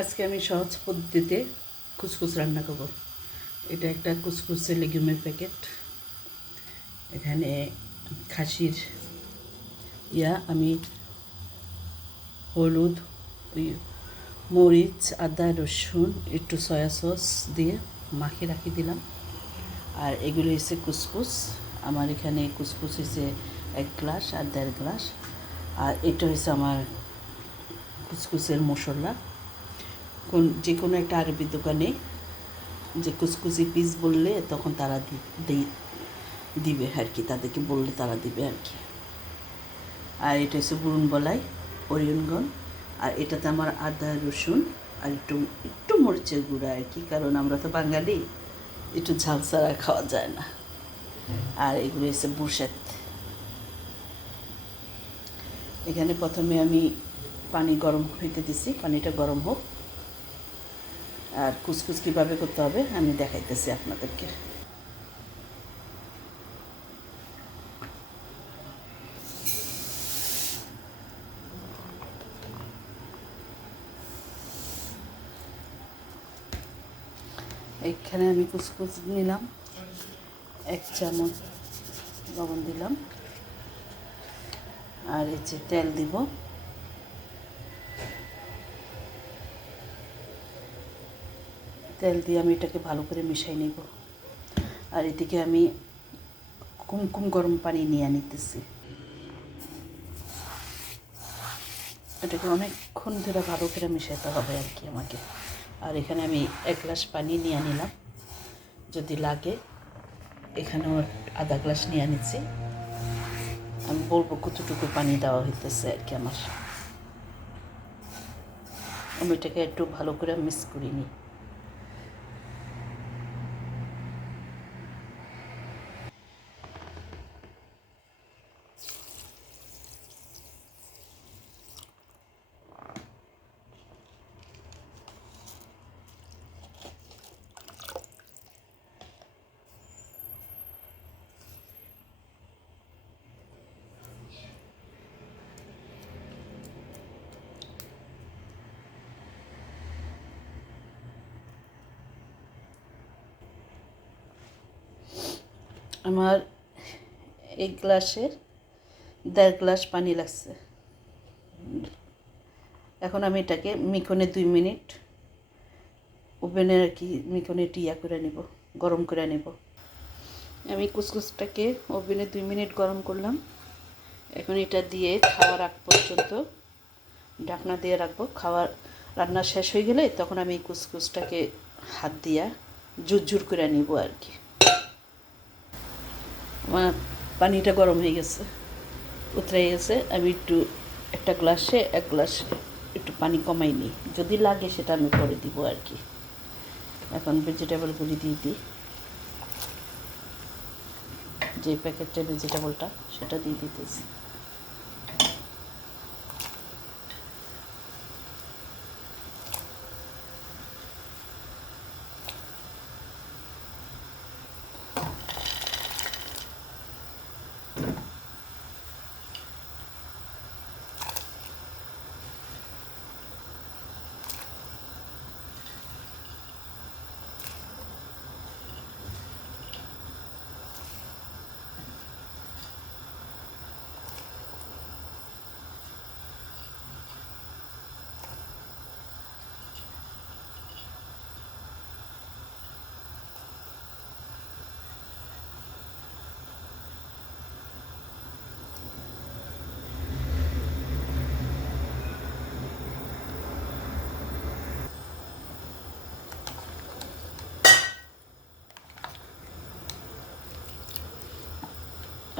আজকে আমি সহজ পদ্ধতিতে কুসকুস রান্না করব। এটা একটা কুসকুসে লেগুমের প্যাকেট। এখানে খাসির আমি হলুদ, মরিচ, আদা, রসুন, একটু সয়া সস দিয়ে মাখিয়ে রাখি দিলাম। আর এগুলো হচ্ছে কুসকুস। আমার এখানে কুসকুস হয়েছে 1 গ্লাস আর 1.5 গ্লাস। আর এটা হচ্ছে আমার কুসকুসের মশলা। যে কোনো একটা আরবি দোকানে যে কুসকুসি পিস বললে তখন তারা দিবে আর কি, তাদেরকে বললে তারা দিবে আর কি। আর এটা হচ্ছে বুরুন বলাই, অরিয়নগন। আর এটাতে আমার আদা, রসুন আর একটু একটু মরিচের গুঁড়া আর কি, কারণ আমরা তো বাঙালি, একটু ঝাল ছাড়া খাওয়া যায় না। আর এগুলো হচ্ছে বুরসাত। এখানে প্রথমে আমি পানি গরম হইতে দিছি, পানিটা গরম হোক। আর কুসকুস কীভাবে করতে হবে আমি দেখাইতেছি আপনাদেরকে। এখানে আমি কুসকুস নিলাম, 1 চামচ লবণ দিলাম। আর এই যে তেল দিব, তেল দিয়ে আমি এটাকে ভালো করে মিশাই নেব। আর এদিকে আমি কুমকুম গরম পানি নিয়ে নিতেছি। এটাকে অনেকক্ষণ ধরে ভালো করে মিশাতে হবে আর কি আমাকে। আর এখানে আমি 1 গ্লাস পানি নিয়ে নিলাম, যদি লাগে। এখানেও আধা গ্লাস নিয়ে নিচ্ছি। আমি বলবো কতটুকু পানি দেওয়া হইতেছে আর কি আমার। আমি এটাকে একটু ভালো করে মিক্স করে নিই। আমার 1 গ্লাসের 1.5 গ্লাস পানি লাগছে। এখন আমি এটাকে মিকনে 2 মিনিট ওভেনে আর কি মিকনে করে নেব, গরম করে নেব। আমি কুসকুসটাকে ওভেনে 2 মিনিট গরম করলাম। এখন এটা দিয়ে খাওয়ার আগ পর্যন্ত ঢাকনা দিয়ে রাখবো। রান্না শেষ হয়ে গেলে তখন আমি কুসকুসটাকে হাত দিয়া ঝুরঝুর করে নিব আর কি। আমার পানিটা গরম হয়ে গেছে, উতরে গেছে। আমি একটা গ্লাসে 1 গ্লাস একটু পানি কমাই নিই, যদি লাগে সেটা আমি করে দিব আর কি। এখন ভেজিটেবলগুলি দিয়ে দিই, যে প্যাকেটের ভেজিটেবলটা সেটা দিয়ে দিতেছি।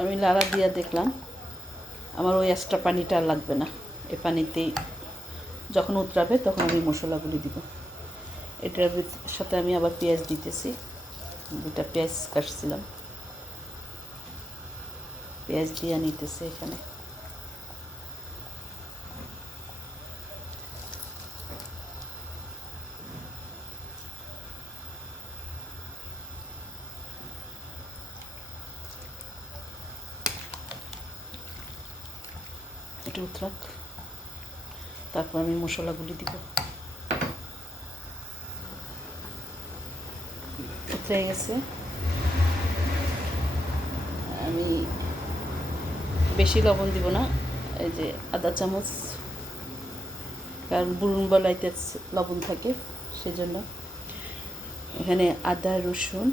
আমি লাড়া দিয়ে দেখলাম আমার ওই এক্সট্রা পানিটা আর লাগবে না। এই পানিতেই যখন উতরাবে তখন আমি মশলাগুলি দিব। এটার সাথে আমি আবার পেঁয়াজ দিতেছি, 2টা পেঁয়াজ কাটছিলাম, পেঁয়াজ দিয়ে নিতেছি এখানে। এটা উতরাক, তারপর আমি মশলাগুলি দিব। হয়ে গেছে। আমি বেশি লবণ দিব না, এই যে আধা চামচ, কারণ বুরুন বলাইতে লবণ থাকে সেজন্য। এখানে আদা, রসুন,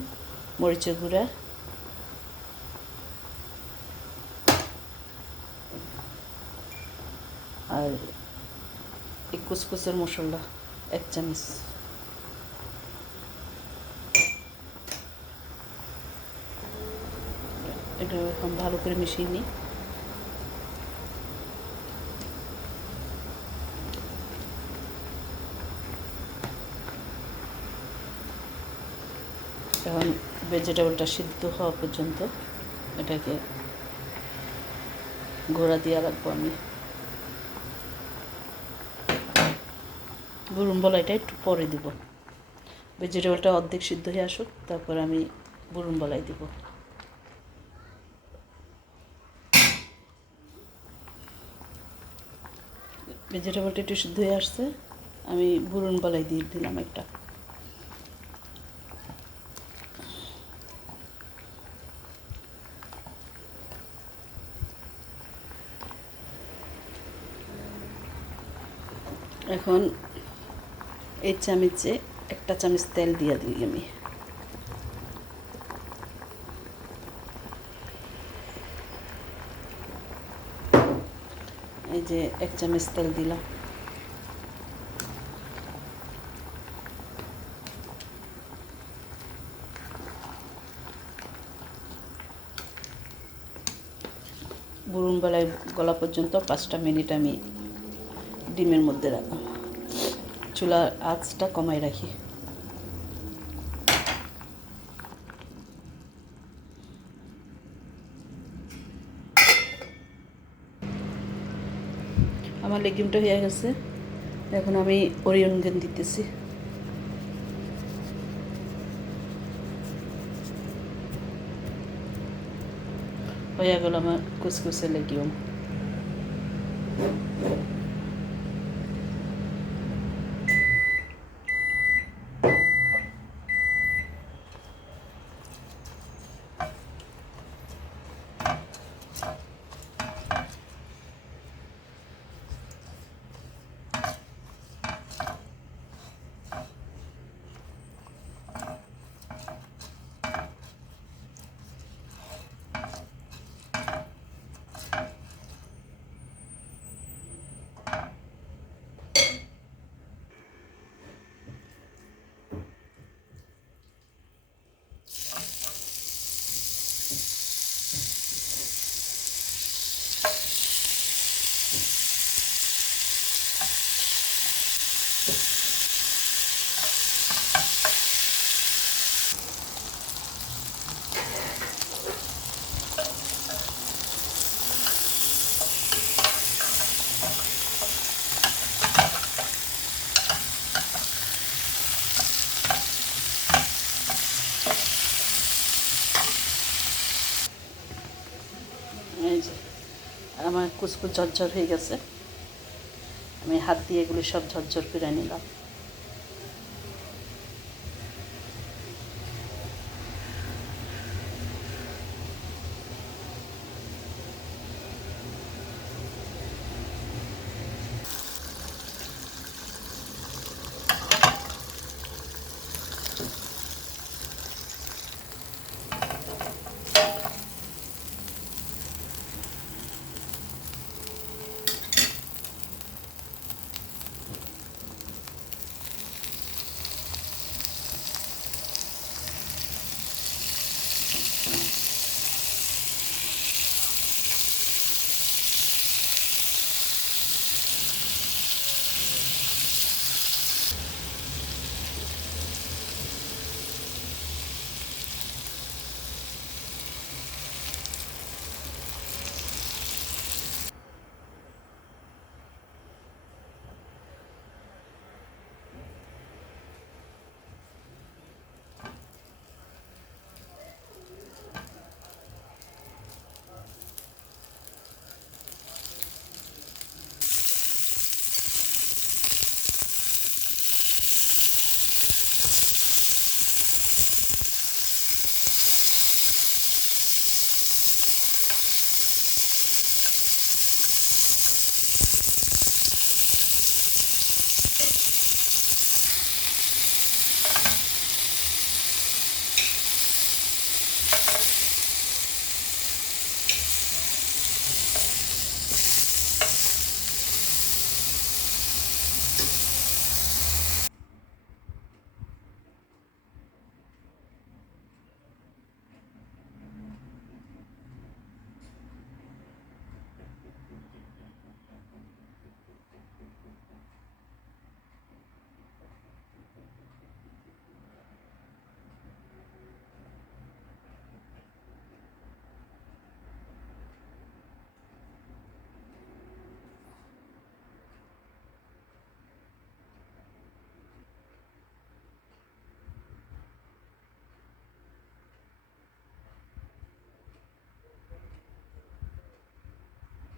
মরিচের গুঁড়া, আর এই কুচকুচের মশলা 1 চামচ। এটা এখন ভালো করে মিশিয়ে নিই। এখন ভেজিটেবলটা সিদ্ধ হওয়া পর্যন্ত এটাকে ঘোরা দিয়ে রাখবো। আমি বুরুম বলাইটা একটু পরে দিব, ভেজিটেবলটা অর্ধেক সিদ্ধ হয়ে আসুক, তারপর আমি বুরুম বলাই দিব। ভেজিটেবলটা একটু সিদ্ধ হয়ে আসছে, আমি বুরুন বলাই দিয়ে দিলাম একটা। এখন এই চামচে 1 চামচ তেল দিয়ে দিই আমি। এই যে 1 চামচ তেল দিলাম। বুরুন বেলায় গলা পর্যন্ত 5টা মিনিট আমি ডিমের মধ্যে রাখলাম। চুলার আঁচটা কমাই রাখি। আমার লেগুমটা হয়ে গেছে, এখন আমি অরিয়ন দিতেছি। হয়ে গেল আমার কুচকুচে লেগুম। এই যে আমার কুচকুচ ঝরঝর হয়ে গেছে, আমি হাত দিয়ে এগুলি সব ঝরঝর করে নিলাম।